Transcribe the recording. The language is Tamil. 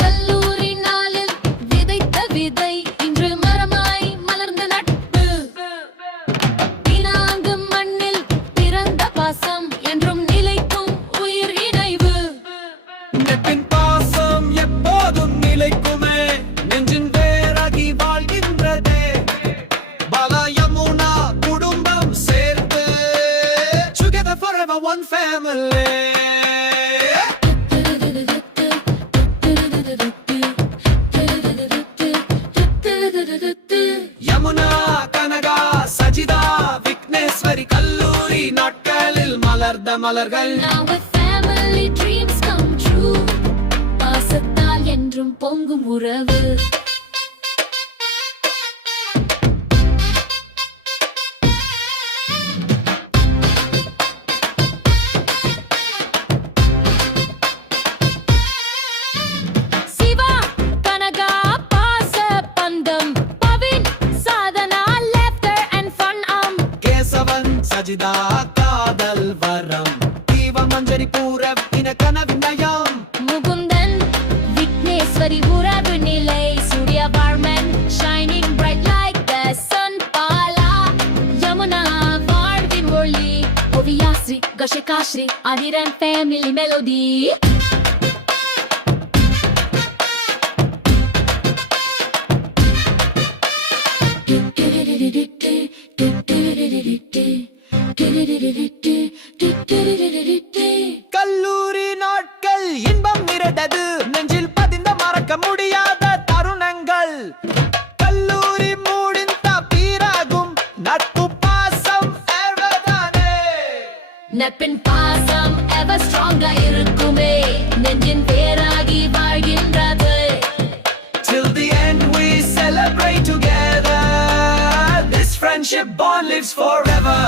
கல்லூரி நாளில் விதைத்த விதை இன்று மரமாய் மலர்ந்த நட்பு. பினாங்கு மண்ணில் பிறந்த பாசம் என்றும் நிலைக்கும் உயிர் இணைவு. நட்பின் பாசம் எப்போதும் நிலைக்குமே, நெஞ்சின் வேராகி வாழ்கின்றதே. பாலா யமுனா குடும்பம் சேர்த்து, together forever one family. Yamuna Kanaka சஜிதா விக்னேஸ்வரி கல்லூரி நாட்களில் மலர்ந்த மலர்கள். Now with family dreams come true. பாசத்தால் என்றும் பொங்கும் உறவு. சிவா கனகா பாச பந்தம். Bhavin Sadhana laughter and fun. Kesavan சஜிதா காதல் வரம். தீவமஞ்சரி பூரவ் இன கனவின் நயம். முகுந்தன் விக்னேஸ்வரி உறவு நிலை. Surya Varman shining bright like the sun. Bala Yamuna வாழ்வின் ஒளி. ஓவியாஸ்ரீ கஷகாஸ்ரீ அதிரன் family melody. கல்லூரி நாட்கள் இன்பம் நிறைந்தது, நெஞ்சில் பதிந்த மறக்க முடியாத தருணங்கள். கல்லூரி முடிந்த பிறகும் நட்பு பாசம் everதானே. நட்பின் பாசம் ever stronger இருக்குமே, நெஞ்சின் பேராகி வாழ்கின்றது. Till the end we celebrate together. This friendship bond lives forever.